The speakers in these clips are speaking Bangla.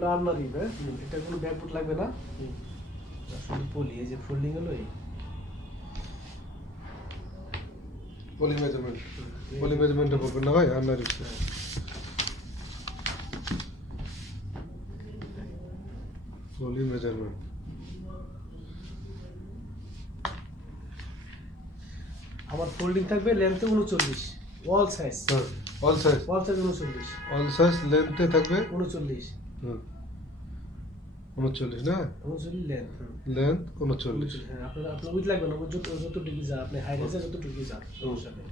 হলো আলমারি হ্যাঁ? এটা কোনো ব্যাকবুট লাগবে না? শুধু পলি এই যে ফোল্ডিং হলো এই। পলি মেজারমেন্ট পলি মেজারমেন্টে বলবেন না ভাই আর না পলি মেজারমেন্ট আমার ফোল্ডিং থাকবে লেন্থে উনচল্লিশ অল সাইজ হ্যাঁ অল সাইজ অল সাইজ উনচল্লিশ। অল সাইজ লেন্থে থাকবে উনচল্লিশ। উনচল্লিশ না? উনচল্লিশ লেন্থ লেন্থ উনচল্লিশ। হ্যাঁ আপনার আপনার উইথ লাগবে না যত যতটুকু যা আপনি হাই রেঞ্জে যতটুকু যান সমস্যা নেই।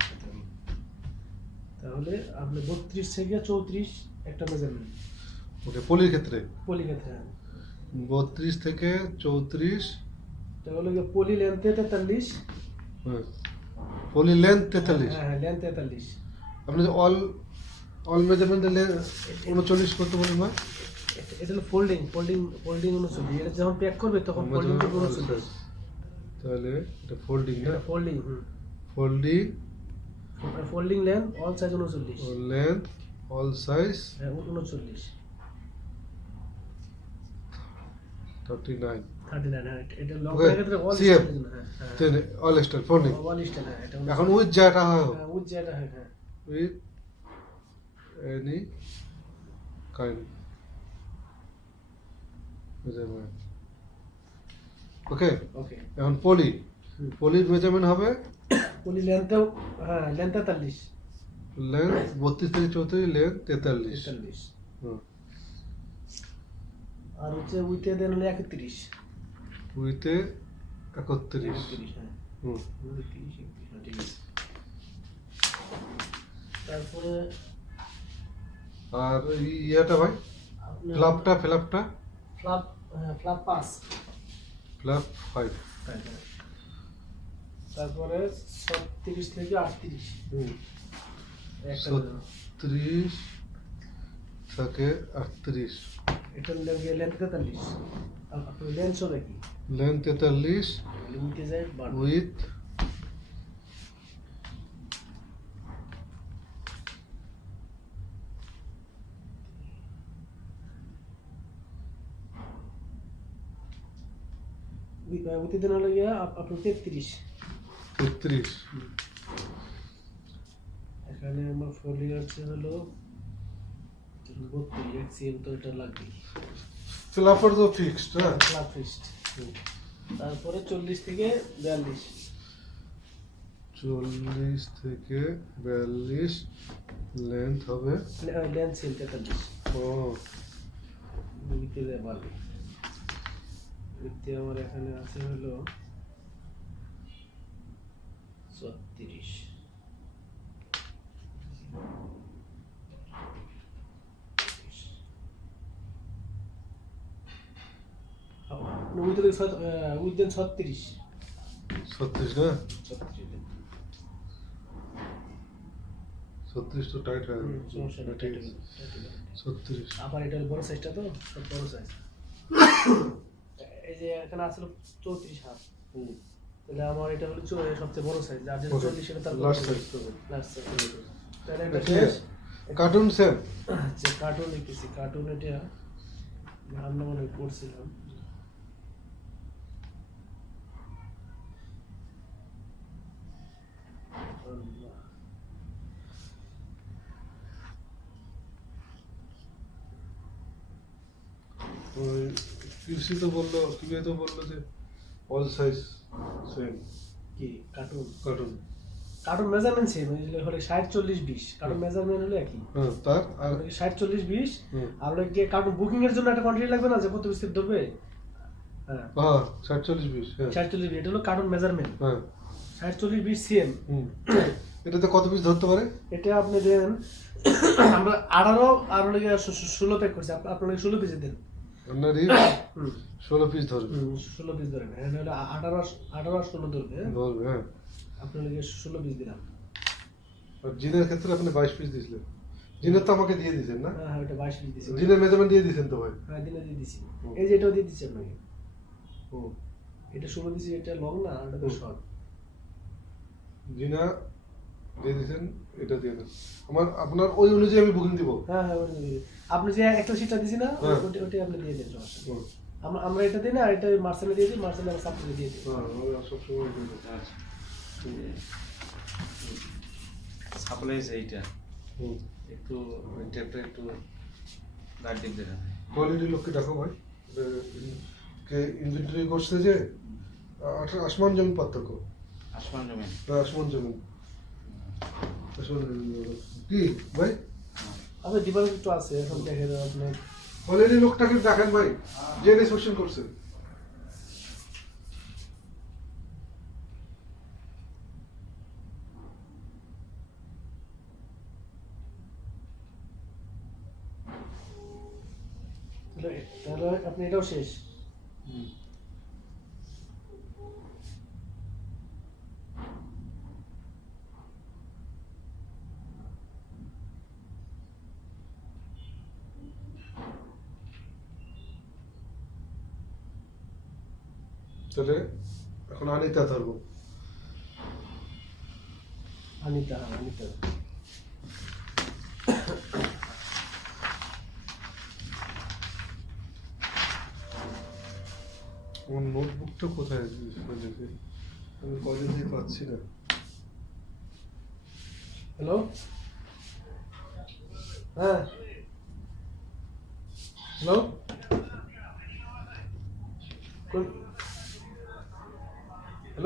তাহলে আপনি বত্রিশ থেকে চৌত্রিশ একটা মেজারমেন্ট ওকে পলির ক্ষেত্রে? পলি ক্ষেত্রে হ্যাঁ। বত্রিশ থেকে চৌত্রিশ। তাহলে পলি লেন্থে তেতাল্লিশ? হ্যাঁ। পলি লেন্থ তেতাল্লিশ। হ্যাঁ হ্যাঁ লেন্থ তেতাল্লিশ। আপনি যে অল অল মেজারমেন্টের উনচল্লিশ করতে বলেন ভাই এটা- হলো ফোল্ডিং ফোল্ডিং ফোল্ডিং উনচল্লিশ এটা যখন প্যাক করবে তখন ফোল্ডিং উনচল্লিশ তাহলে এটা ফোল্ডিং না? Folding folding folding length all size উনচল্লিশ। লেন্থ অল সাইজ উনচল্লিশ। থার্টি নাইন নাইন হ্যাঁ হ্যাঁ হ্যাঁ। এটা এখন উইথ যেটা হয় with any kind measurement okay okay এখন পলি। পলির মেজারমেন্ট হবে? পলি লেন্থেও হ্যাঁ লেন্থ তেতাল্লিশ। লেন্থ বত্রিশ থেকে চৌত্রিশ লেন্থ তেতাল্লিশ। তেতাল্লিশ। হুম। আর হচ্ছে উইথে দেন হলো একত্রিশ। উইথে একত্রিশ। হ্যাঁ। হুম। হ্যাঁ তারপরে আর ইয়েটা ভাই? ফ্লাপটা ফ্ল্যাপটা ফ্লাপ হ্যাঁ ফ্লাপ পাস ফ্ল্যাপ ফাইভ তারপরে ছত্রিশ থেকে আটত্রিশ। ছত্রিশ থেকে আটত্রিশ। এটা লেন তেতাল্লিশ। আর আপনার লেন্থ হবে কি? লেন তেতাল্লিশ উইথে উইথে হলো গিয়া আপনার তেত্রিশ। তেত্রিশ। এখানে আমার ফোল্ডিং আছে হলো বত্রিশ এক সিএম তো এটা লাগবে ফ্ল্যাপার তো ফিক্সড হ্যাঁ? ক্লাব ফিস্ট তারপরে চল্লিশ থেকে বিয়াল্লিশ। চল্লিশ থেকে বিয়াল্লিশ লেন্থ হবে? লেন্থ সিম তেতাল্লিশ ও। উইথে যায় বাড়বে আমার এখানে আছে হলো ছত্রিশ। উইথ ছত্রিশ। ছত্রিশ না? ছত্রিশ। তো টাইট হয়ে। ছত্রিশ। আবার এটা বড় সাইজটা তো বড় সাইজ এই যে এখানে আসলে চৌত্রিশ হাত। তাহলে আমার এটা হলো সবচেয়ে বড় সাইজ আর যেটা চল্লিশ সেটা তার size তো। লাস্ট সাইজ তাহলে এটা শেষ। কার্টুন সেম যে কার্টুন লিখতেছি কার্টুন এটা আমরা মনে করছিলাম। ওই কৃষি তো বলল তো বলল যে অল সাইজ সেম কি? Carton carton carton measurement same হলে ষাট চল্লিশ বিশ। কার্টুন মেজারমেন্ট হলে একই। হ্যাঁ তার আর ষাট চল্লিশ বিশ। আর ওই যে কার্টুন বুকিং এর জন্য একটা কোয়ান্টিটি লাগবে না যে কত বিস্তার ধরবে? হ্যাঁ। হ্যাঁ সাতচল্লিশ বিশ হ্যাঁ। ষাট চল্লিশ বিশ এটা হলো কার্টুন মেজারমেন্ট হ্যাঁ। ষাট চল্লিশ বিশ সিএম এটাতে কত পিস ধরতে পারে? এটা আপনি দেন আমরা আঠারো আর হলো গিয়ে ষোলো প্যাক করছি আপ- আপনার ষোলো পিসে দেন। আপনার ষোলো পিস ধরবে। ষোলো পিস ধরেন হ্যাঁ আঠারো আঠারো ষোলো ধরবে হ্যাঁ? ধরবে হ্যাঁ। আপনার ষোলো পিস দিলাম। আর জিনের ক্ষেত্রে আপনি বাইশ পিস দিয়েছিলেন। জিনের তো আমাকে দিয়ে দিয়েছেন না? হ্যাঁ হ্যাঁ ওটা বাইশ পিস দিছি জিনের মেজারমেন্ট দিয়ে দিয়েছেন তো ভাই? হ্যাঁ দিনে দিয়ে দিছি এই যে এটাও দিয়ে দিচ্ছি আপনাকে। হুম এটা ষোলো দিছি এটা লং না? এটা তো। শর্ট জিনা দিয়ে দিয়েছেন এটা দিয়ে দেন। আমার আপনার ওই অনুযায়ী আমি বুকিং দিব। হ্যাঁ হ্যাঁ ওটা দিয়ে আপনি যে একটা সিটটা দিছি না হ্যাঁ। ওটা আপনি দিয়ে দিন। আমরা আমরা এটা দিই না আর এটা মার্সেলে দিয়ে দিই মার্সেলে আমরা সাপ্লাই দিয়ে দিই। হ্যাঁ আমি সবসময় এটাই করি। আচ্ছা। সাপ্লাই এইটা। হুম। একটু টেপটা একটু দাগ ডিপ দেখান। কোয়ালিটি লোককে ডাকো ভাই। কে ইনভেন্টরি করছে যে আসমান জমিন পার্থক্য। আসমান জমিন। হ্যাঁ, আসমান জমিন। আসমান জমিন। ডিফারেন্স একটু আছে এখন আপনি দেখেন ভাই তাহলে আপনি এটাও শেষ হুম। তাহলে আনিতা ধরবো। আনিতা আনিতা আমার নোটবুকটা কোথায় দেখি আমি কলেজ পাচ্ছি না। হ্যালো হ্যাঁ। হ্যালো কোন-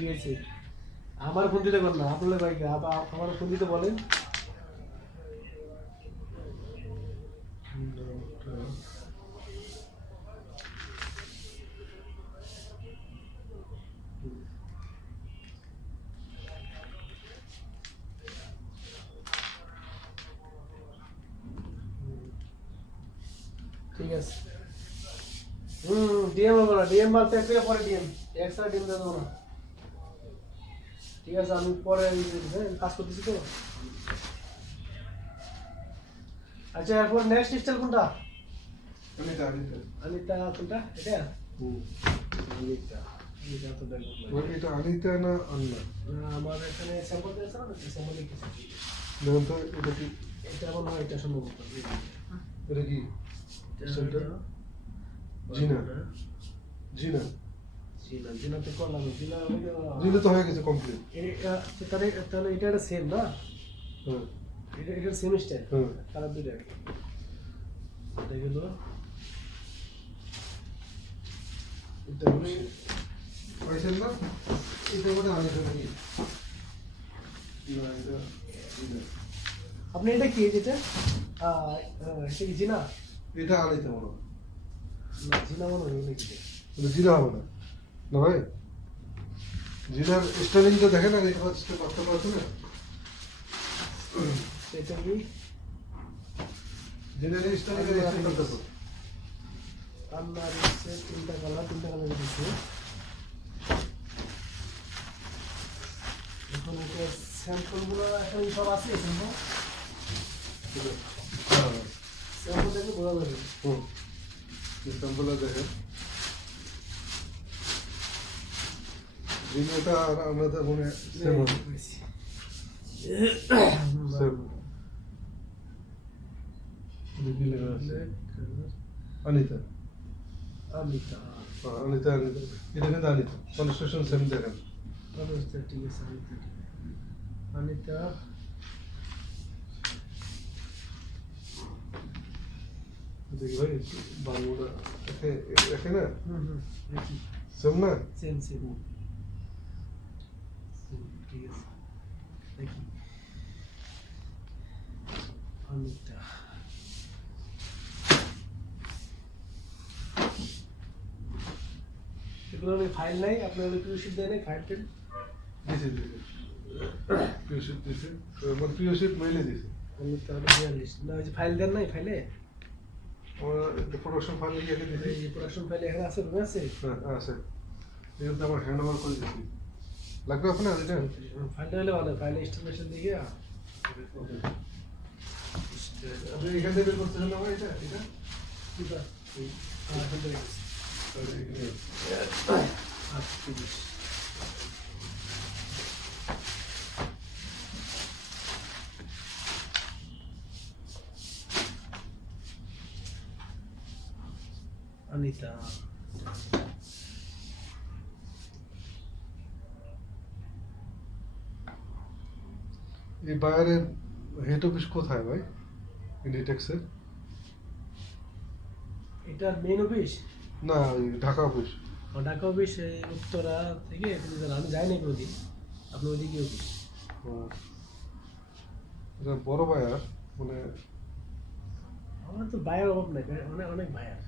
শিখেছে আমার ফোন দিতে পার না আপনার ভাই আমার ফোন দিতে বলেন ঠিক আছে হুম ডিএম হবে না ডিএম মারতে এক পরে ডিএম এক্সট্রা ডিএম দেবো না ঠিক আছে আমি পরে হ্যাঁ, কাজ করতেছি তো। আচ্ছা এরপর নেক্সট স্টাইল কোনটা? আনিতা আনিতা অনিতা কোনটা? এটা? হুম। অনিতা অনিতা তো দেখো মানে না আন্না আমার এখানে স্যাম্পল দিয়েছে না স্যাম্পল লিখেছি দেখুন তো এটা কি? এটা মনে হয় এটা সম্ভবত এটা কি? সেন্টার জিনা। জিনা। করলাম জিনা তো হয়ে গেছে কমপ্লিট এটা তাহলে তাহলে এটা একটা সেম না? হ্যাঁ এটা এটা সেম হুম। কালার দুইটা। দেখে তো এটা আপনি না? এটা মধ্যে আনিতা নাকি না এটা আপনি এটা কি যেটা? এটা কি জিনা? এটা আনিতা মনে হয়। জিনা মনে হয় জিনা হবে না। না ভাই জিনার স্টাইলিংটা দেখেন না এটা হচ্ছে ডক্টর আছে না এটা কি জিনার স্টাইলিং দেখো কান্না দিচ্ছে তিনটা কালার তিনটা কালার এখন এটা স্যাম্পলগুলো এখন সব আছে স্যাম্পল স্যাম্পল দেখে বোঝা যাবে হুম স্যাম্পলটা দেখেন জিনাটা আর আমাদের মনে সেম হবে লেখা আছে। অনিতা। আমিতা হ্যাঁ অনিতা অনিতা। এটা কিন্তু অনিতা। কনস্ট্রাকশন সেম দেখেন। ঠিক আছে দেখি ভাই বাংলাটা সেম না? সেম সেম ঠিক আছে দেখি অনিতা এগুলো ফাইল নাই আপনার ইলেকট্রিসিটি দেয় নাই ফাইল টেল দিছে দিছে পিওশিপ দিছে মানে পিওশিপ মেলে দিছে আমি তাহলে বিয়াল্লিশ না ওই যে ফাইল দেন নাই ফাইলে আমরা প্রোডাকশন ফাইল লিখে দিছি এই যে প্রোডাকশন ফাইলে এখানে আছে রুমে আছে হ্যাঁ আছে এগুলো তো আমার হ্যান্ড ওভার করে দিছি লাগবে আপনার এটা ফাইলটা হলে ভালো ফাইলে ইনস্টলেশন দিয়ে আপনি এখান থেকে বের করতে হলো আমার এটা এটা হ্যাঁ এখান থেকে গেছে। তাহলে এখানে আচ্ছা তিরিশ অনিতা এই বায়ারের হেড অফিস কোথায় ভাই? ইন্ডিটেক্সের এটার মেন অফিস না ওই ঢাকা অফিস ঢাকা অফিস এই উত্তরা থেকে আমি যাই না কোনোদিন। আপনার ওইদিকে অফিস এটা বড় বায়ার মানে আমার তো বায়ার অভাব নাই অনেক অনেক বায়ার?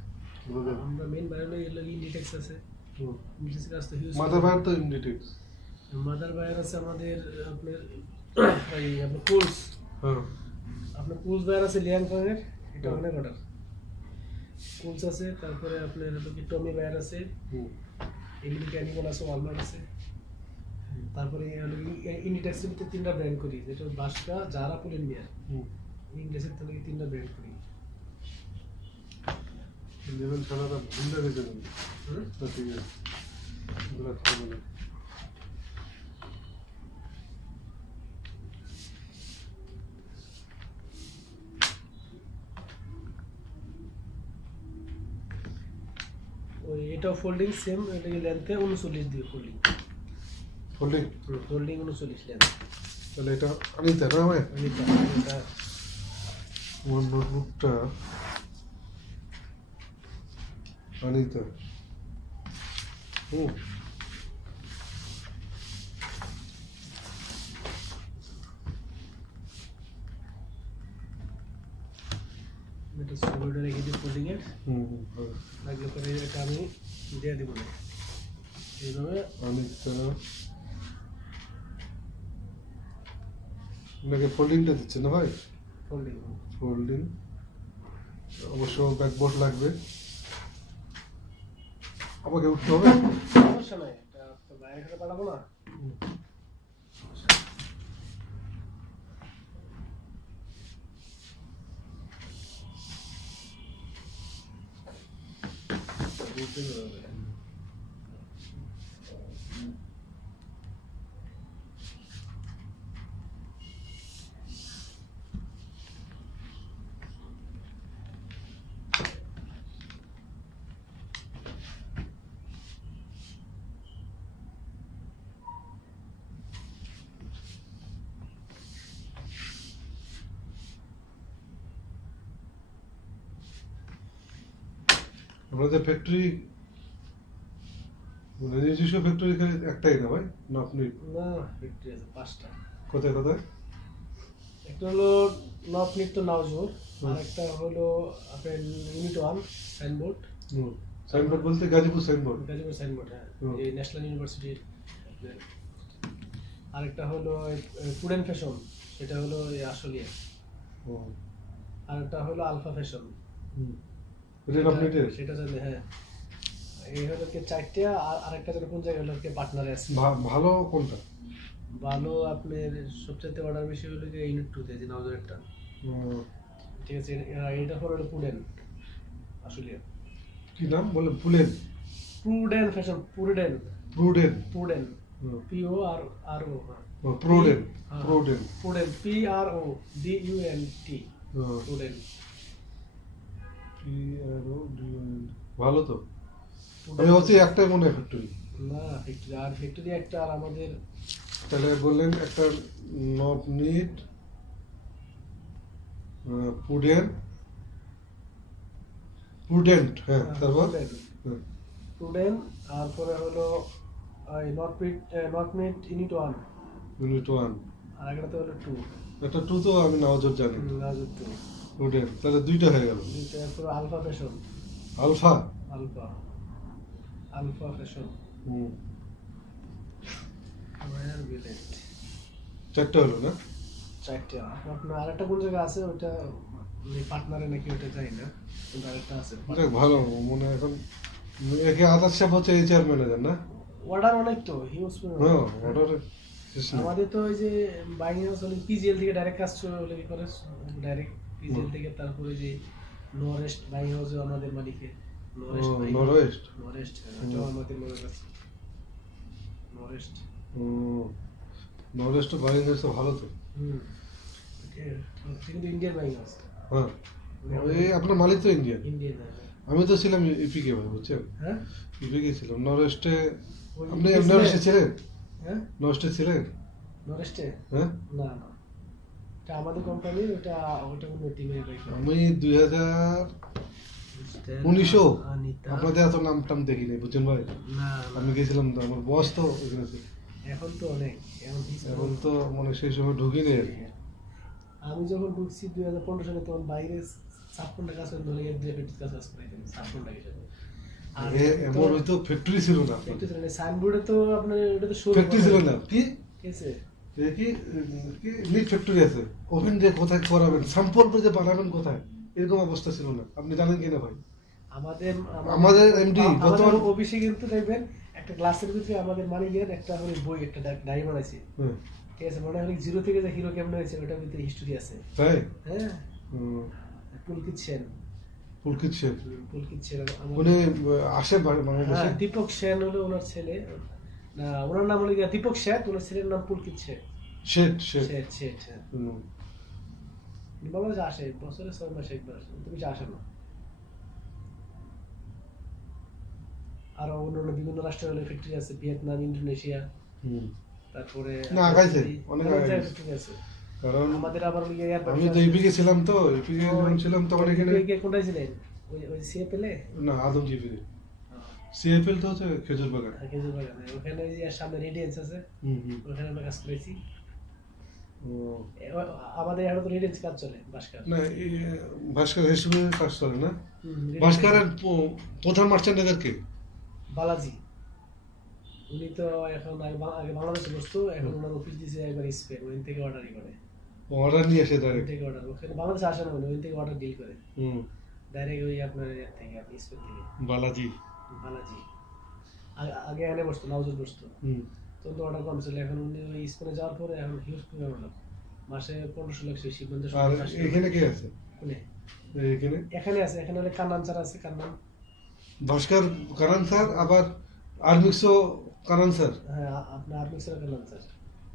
আমরা মেন বায়ার হলো ইন্ডিটেক্স আছে। মাদার বায়ার তো ইন্ডিটেক্স মাদার বায়ার আছে আমাদের আপনার ওই আপনার কুলস হ্যাঁ আপনার কুলস বায়ার আছে লিয়ান ফ্রাঙ্গের এটা হুম। অনেক অর্ডার কুলস আছে তারপরে আপনার হলো কি টমি বায়ার আছে হুম। এগুলি ক্যানিমল আছে ওয়ালমার্ট আছে তারপরে হলো ইন্ডিটেক্সের ভিতরে তিনটা ব্র্যান্ড করি যেটা বাসকা জারা পুলিন বিয়ার হুম। ইংলিশের তাহলে তিনটা ব্র্যান্ড করি লেভেল ছাড়াটা ভিন্ন গেছে নাকি? হুম? তা ঠিক আছে এগুলো খাব না। ওই এটাও ফোল্ডিং সেম এটা লেন্থে উনচল্লিশ দিয়ে ফোল্ডিং ফোল্ডিং ফোল্ডিং উনচল্লিশ লেন্থ তাহলে এটা আনিতে না ভাই? এটা এটা আমার নোটবুকটা আনিতে। হুম। এটা রেখে দিই ফোল্ডিং এর। হুম হুম, হ্যাঁ। লাগলে পরে এটা আমি দিয়ে দিব। না এইভাবে আনিতা আপনাকে ফোল্ডিংটা দিচ্ছে না ভাই? ফোল্ডিং ফোল্ডিং অবশ্য ব্যাকবোর্ড লাগবে। আমাকে উঠতে হবে। সমস্যা নাই এটা তো বাইরে পাঠাবো না। Yeah. আমাদের ফ্যাক্টরি মানে নিজস্ব ফ্যাক্টরি এখানে একটাই না ভাই? না আপনি? না ফ্যাক্টরি আছে পাঁচটা। কোথায় কোথায়? একটা হলো নর্থ নিত্য নাওজোর। আর একটা হলো আপনার ইউনিট ওয়ান সাইনবোর্ড সাইনবোর্ড বলতে গাজীপুর সাইনবোর্ড গাজীপুর সাইনবোর্ড হ্যাঁ। এই ন্যাশনাল ইউনিভার্সিটির আরেকটা হলো স্টুডেন্ট ফ্যাশন সেটা হলো এই আশুলিয়া আরেকটা হলো আলফা ফ্যাশন। এটা সেটা জানে হ্যাঁ। এই হলো কি চারটে আর আরেকটা যেন কোন জায়গায় হলো কি পার্টনারে আছে? ভালো কোনটা? ভালো আপনার সবচেয়ে অর্ডার বেশি হলো কি ইউনিট টুতে যে নজরেরটা উম, ঠিক আছে এটা হলো পুডেন আশুলিয়া কি নাম? বলে Phulen Prudent fashion Prudent Prudent Prudent P O R R O Prudent. Prudent Prudent P R O D U N T Prudent ভালো তো। এই হচ্ছে একটাই মনে হয় ফ্যাক্টরি না ফ্যাক্টরি আর ফ্যাক্টরি একটা আর আমাদের তাহলে বললেন একটা নট নিট পুডেন প্রুডেন্ট হ্যাঁ তারপর? হ্যাঁ, প্রুডেন আর পরে হলো এই নট মিট নট মিট ইউনিট ওয়ান ইউনিট ওয়ান আর একটা হলো টু একটা টু তো আমি নজর জানি। রাজুর টু প্রুডেন্ট তাহলে দুইটা হয়ে গেল। তারপরে Alpha fashion Alpha Alpha Alpha fashion হুম। রয়্যাল বিলেট চারটা হলো না? চারটে আপনার আরেকটা কোন জায়গায় আছে? ওটা পার্টনারে নাকি ওটা যাই না? কিন্তু আরেকটা আছে। ভালো মনে এখন একে আদার সাহেব হচ্ছে এইচআর ম্যানেজার না? অর্ডার অনেক তো হিউজ হ্যাঁ অর্ডার আমাদের তো ওই যে বাইং হাউস পিজিএল থেকে ডাইরেক্ট কাজ করে ডাইরেক্ট পিজিএল থেকে তারপরে যে নরেস্ট বাইং হাউসে আমাদের মালিকে নরেস্ট নরেস্ট হ্যাঁ, আমাদের মনে কাছে নরেস্ট বাইং হয়েছে ভালো তো। হুম কিন্তু ইন্ডিয়ান বাইং হাউস হ্যাঁ এই আপনার মালিক তো ইন্ডিয়ান ইন্ডিয়ান আমি তো ছিলাম ইপিকে ভাই বুঝছেন? হ্যাঁ? ইপিকে ছিলাম। নরওয়েস্টে আপনি নরওয়েস্টে ছিলেন? হ্যাঁ? নরওয়েস্টে ছিলেন? নরেস্টে হ্যাঁ? না না এটা আমাদের কোম্পানির ওটা ওটা অন্য টিমের আমি দুই হাজার উনিশশো আপনাদের এত নাম টাম দেখি নাই বুঝছেন ভাই? না আমি গেছিলাম তো আমার বস তো ওখানে এখন তো অনেক এখন এখন তো মানে সেই সময় ঢুকি নেই আর কি। আমি যখন ঢুকছি দুই হাজার পনেরো সালে তখন বাইরে ছাপ্পনটা কাজ করে ধরে ডিলেভেটিভ কাজ কাজ করে ছাপ্পনটা আর আগে এমন হয়তো ফ্যাক্টরি ছিল না। ফ্যাক্টরি ছিল না সাইনবোর্ডে তো আপনার ওটা তো শুরু ফ্যাক্টরি ছিল না। কি? ঠিক আছে কি কি ফ্যাক্টরি আছে ওভেন দিয়ে কোথায় করাবেন স্যাম্পল যে বানাবেন কোথায় এরকম অবস্থা ছিল না। আপনি জানেন কিনা ভাই? আমাদের আমাদের MD বর্তমান- অফিসে কিন্তু দেখবেন একটা গ্লাসের ভিতরে আমাদের মালিকের একটা করে বই একটা ডায়েরি বানাইছে। হ্যাঁ। ঠিক আছে মনে হয় জিরো থেকে যে হিরো কেমন হয়েছে ওটার ভিতরে হিস্টোরি আছে। তাই? হ্যাঁ। হুম, পুলকিত সেন। পুলকিত সেন। পুলকিত সেন উনি আসে বাংলাদেশে? হ্যাঁ দীপক সেন হলো ওনার ছেলে। ওনার নাম হলো দীপক শেঠ ওনার ছেলের নাম পুলকিত শেঠ। শেঠ শেঠ। আসে বছরে ছয় মাসে একবার আসে তুমি আসে না। আরও অন্য অন্য বিভিন্ন রাষ্ট্রের হলে ফ্যাক্টরি আছে ভিয়েতনাম ইন্দোনেশিয়া। হুম। তারপরে না, আগাইছে, অনেক আগাইছে। আছে। কারণ আমাদের আবার ওই আমি তো ইপিকে ছিলাম তো ইপিকে ছিলাম তখন এখানে ছিলেন? ওই ওই সিএপএল এ? না আদম জিপিকে সিএফএল তো হচ্ছে খেজুর বাগান খেজুর বাগানে ওখানে ওই যে সামনে রেডিয়েন্স আছে হুম ওখানে আমরা কাজ করেছি। আমাদের এখন তো রেডিয়েন্স কাজ চলে বাসকার না ভাস্কর হিসেবে কাজ করে না? ভাস্করের প্রধান মার্চেন্ট কে? বালাজি। উনি তো এখন আগে বাংলাদেশে বসতো এখন ওনার অফিস দিয়েছে একবার স্পেন ওইন থেকে অর্ডারই করে। অর্ডার নিয়ে আসে ডাইরেক্ট থেকে অর্ডার ওখানে বাংলাদেশে আসে না ওইন থেকে অর্ডার ডিল করে। হুম। ডাইরেক্ট ওই আপনার থেকে আপনি স্পেন থেকে। বালাজি। বালাজি। আগে- এনে বসতো লাউজে বসতো। তো অর্ডার কম ছিল এখন উনি ওই স্পেনে যাওয়ার পরে এখন হিউজ পরিমাণ মাসে পনেরোশো লাখ পঞ্চাশ এখানে কে আছে? এখানে? এখানে আছে এখানে হলে কান্নান স্যার আছে কান্নান। ভাস্কর কারান স্যার আবার আর্মিক্সও কারান স্যার? হ্যাঁ আপনার আর্মি স্যার কান্নান স্যার।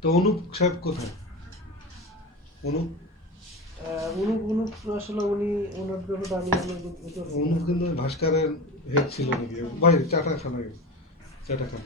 তো অনুপ সাহেব কোথায়? অনুপ? উনি উনি আসলে উনি ওনার ব্যাপারটা আমি। অনুপ কিন্তু ভাস্করের হেড ছিল নাকি? ভাই চাটা খানা চাটা খান।